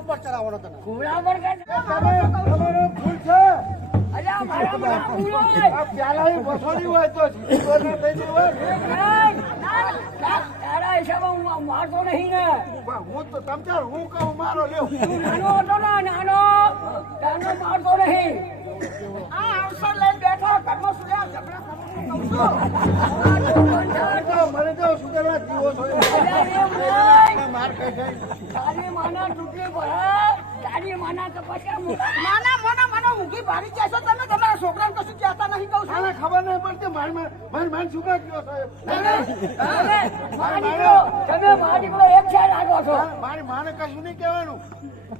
ઉપર ચડાવવાનો તને? ઘોડા પર તમારો ભૂલ છે અલ્યા મારા મારા પૂરો આ હોય તો સીધો ના થઈ ગઈ હોય તારા હિસાબે હું આ મારતો નહીં હું તો હું કહું મારો લેવું તું નાનો હતો નાનો મારતો નહીં. આ અવસર લઈને બેઠો ઘરમાં સુર્યા ઝઘડા તો મને તો સુધારવા જીવો છો. તારી માના તૂટી પડે. તારી માના તપસ્યા મૂકે મોના મને ઊંઘી ભારી જશો તમે તમારા છોકરાને કશું કહેતા નહીં કહું છું? ખબર નહીં પડતી. માર માર માર કાં કયો સાહેબ? તમે મારા દીકરો તમે મારા દીકરો એક સાઈડ આગો છો. મારી માને કશું નહીં કહેવાનું.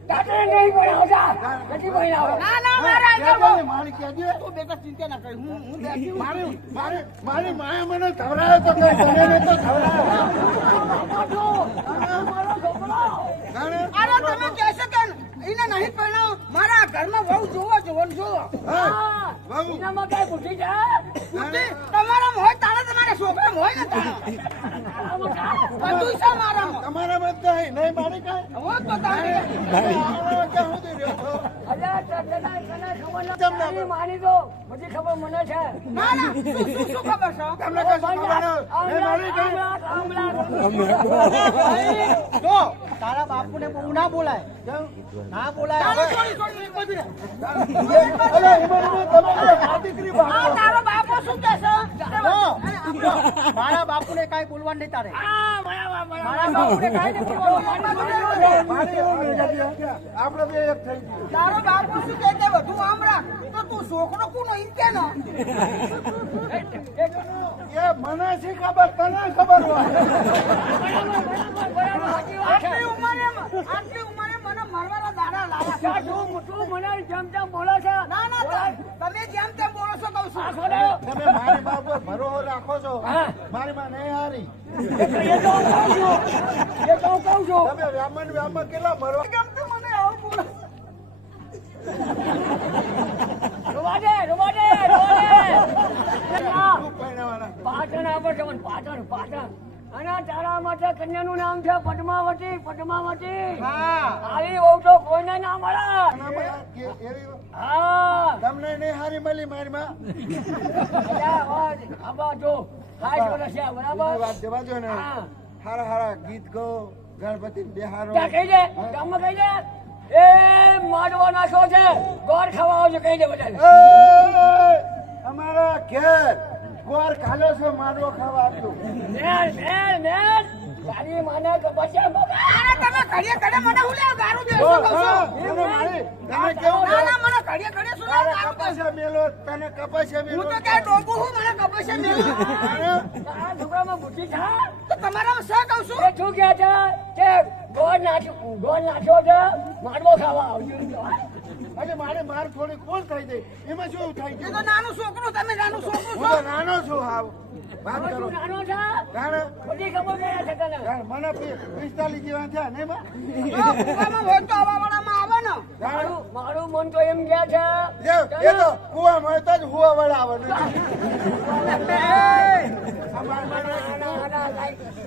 તારે નહીં ભણાવતા નથી ભણાવતા ના ના મારા આગળ મારી કહેજો. તું બેટા ચિંતા ના કરી. હું હું હું. મારી મારી મારી માએ મને ધવરાયો તો કઈ બાપા છો મારો છોકરો જાણે? અરે તમે કહેશો કે એને નહીં પણ મારા ઘરમાં બહુ જોવો જોવો. જોવો. એનામાં કઈ બુદ્ધિ છે બુદ્ધિ તમારામાં હોય તારે તમારા છોકરામાં હોય ને તારે. બધું છે મારામાં. તમારા બધા નહીં મારે કાંઈ હું તો તારે. રહ્યો તારી માની તો બધી ખબર મને છે. ના ખબર છે? તમને તારા બહુ ના બોલાય. ના બોલાય દીકરી આ બાપુ શું કે છે મારા બાપુને કાઈ બોલવાનું નહીં તારે. મારા કાઈ મારી એવું નહીં હતી. આપણે બે એક થઈ ગયું. તારો બાપુ શું કહે તે બધું આમ તો તું છોકરો કોનો? ઈમ કે ન એ મને શી ખબર? તને ખબર હોય. આટલી ઉંમરે આટલી ઉંમરે મને મરવાના દાડા લાયા. તું ના ત- તમે જેમ તેમ બોલો છો. કહું છું તમે ભરોસો રાખો છો. હા. મારી માં નહીં હારી. કહું છું. તમે વ્યામન વ્યામન કેટલા ભરો કેમ તે મને આવું બોલો રોવા દે, રોવા દે, રોવા દે. શું પરણાવવાના? પાટણ આપો છો મને, પાટણ પાટણ તારા માટે કન્યાનું નામ છે પદ્માવતી પદ્માવતી. આવી વહુ તો કોઈને ના મળે. હા. તમને નહીં હારી મળી મારી માં અલ્યા, અવાજ, જો હાય વર્ષ બરાબર? વાત જવા ને. હારા હારા ગીત ગો ગણપતિ બિહારો કહી દે? ગામમાં કહી દે? એ માડવો નાખો છે. ગોળ ખાવા આવજો કહી દે ગોર ખાલો છે ખાવા આપ્યો. મેર મેર મેર તારી માને કપસ્યા બગા અરે તમે ઘડીએ ઘડીએ મને હું લે ગારું દે શું કહું તમે કેવું ના ના મને ઘડીએ ઘડીએ શું લે દેશો મેલો? તને કપાસિયા મેલો? હું તો કે ડોબુ હું મને ખબર છે મેં તારા છોકરામાં બુદ્ધિ થા તો તમારા શા કહું છું? એ શું છે. કે નાખ્યો ગોળ નાખ્યો છે. મારવો ખાવા આવજો. અરે મારે માર થોડી કોણ થઈ ગઈ એમાં શું થાય ગયું છે તો નાનું છોકરું તમે નાનો છોકરો હું છો. તો નાનો છું હાવ. વાત કરો. નાનો છે? જાણે બધી ખબર પડે છે તને. મને પી- પિસ્તાલીસ જેવા થયા ને એમાં? કુવામાં તો આવાવાળામાં આવે ને. મારું મારું મન તો એમ ગયા છે. એ તો કુવા મળતા તો જ હુવા વળે આવે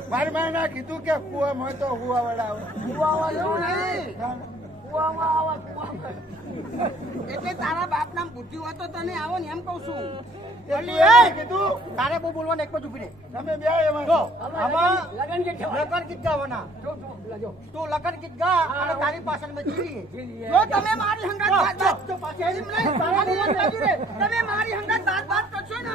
મારી મારી ના કીધું કે કુવા મળે તો. કુવામાં આવા કુવામાં એટલે તારા બાપ નામ બુદ્ધિ હોય તો તને આવો ને એમ કઉ છું તારે બહુ બોલવાનું એક બાજુ તું લગન ગીત ગા અને તારી પાછળ મેં જીવીએ જીવીએ. જો તમે મારી હંગાત વાત મારી હંગાત બાત બાત કરશો ને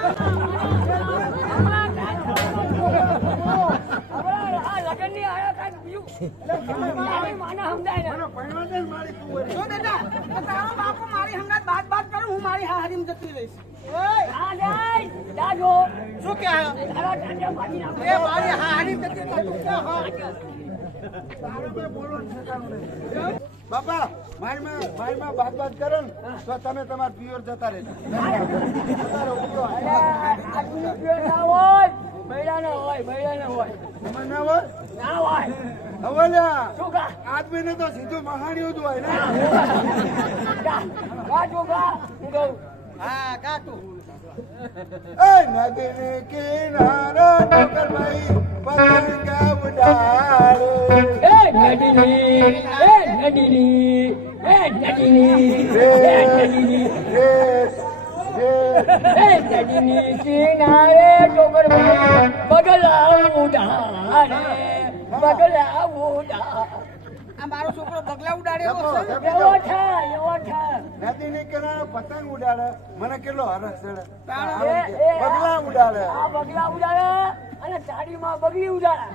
બાપુ મારી હમણાં બાત બાત કરું હું મારી હારીમ જતી રહીશ શું કે મારી હારીમ જતી રહી હા? તારે બે બોલવાનું ઠેકાણું નહીં. બાપા મારી માં મારી માં બાત બાત કરે ને તો તમે તમારા પિયર જતા રહેજો તમારે હોય ના હોય? હવે લ્યા આદમીને તો સીધું મહાણિયું જ હોય ને. હા ગા તું? એ નદીની કિનારે પતંગા ઉડાડે. એ નદીની એ નદીની એ નદીની એ નદીની. Race race. એ નદીની કિનારે બગલા ઉડાડે આ મારો છોકરો બગલા ઉડાડે એવો છે? એવો છે એવો છે. કિનારે પતંગ ઉડાડે. મને કેટલો હરખ ચડે તારા- એ- એ- પગલા ઉડાડે. આ બગલા ઉડાડે અને ચાડીમાં બગલી ઉડાડે.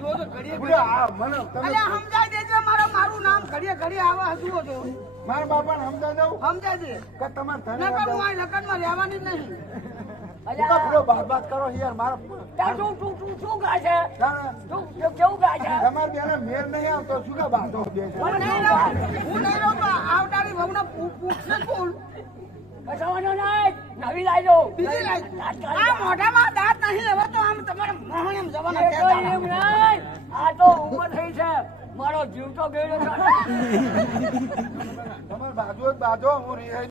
જો તો ઘડીએ ઉડા, મને તમે અલ્યા સમજાઈ દેજે મારો મારું નામ. ઘડીએ ઘડીએ આવા છો. મારા બાપાને સમજાઈ દઉં? સમજાઈ દે. કે તમારે ધને નકર હું. આ લગ્નમાં રહેવાની જ નહીં. તો પેલો બાત બાત કરો યાર મારા તા તું તું તું શું ગા છે? તું કેવું ગાય છે? તમાર બેને મેર નહીં આવતો શું કા બાંધો બે છે? હું નહીં રહું હું નહીં રહું તો આવતારી પૂ- પૂછશે કોણ? કસાવાનો નહીં નવી લાવી દો બીજી લાઈ આ મોઢામાં દાંત નહીં હવે તો આમ તમારે મોહણ એમ જવાના કહેતા. એમ નહીં. આ તો ઉંમર થઈ છે. મારો જીવ તો ગયો છે. તમાર બાજુ જ બાજુ હું રિહાઈ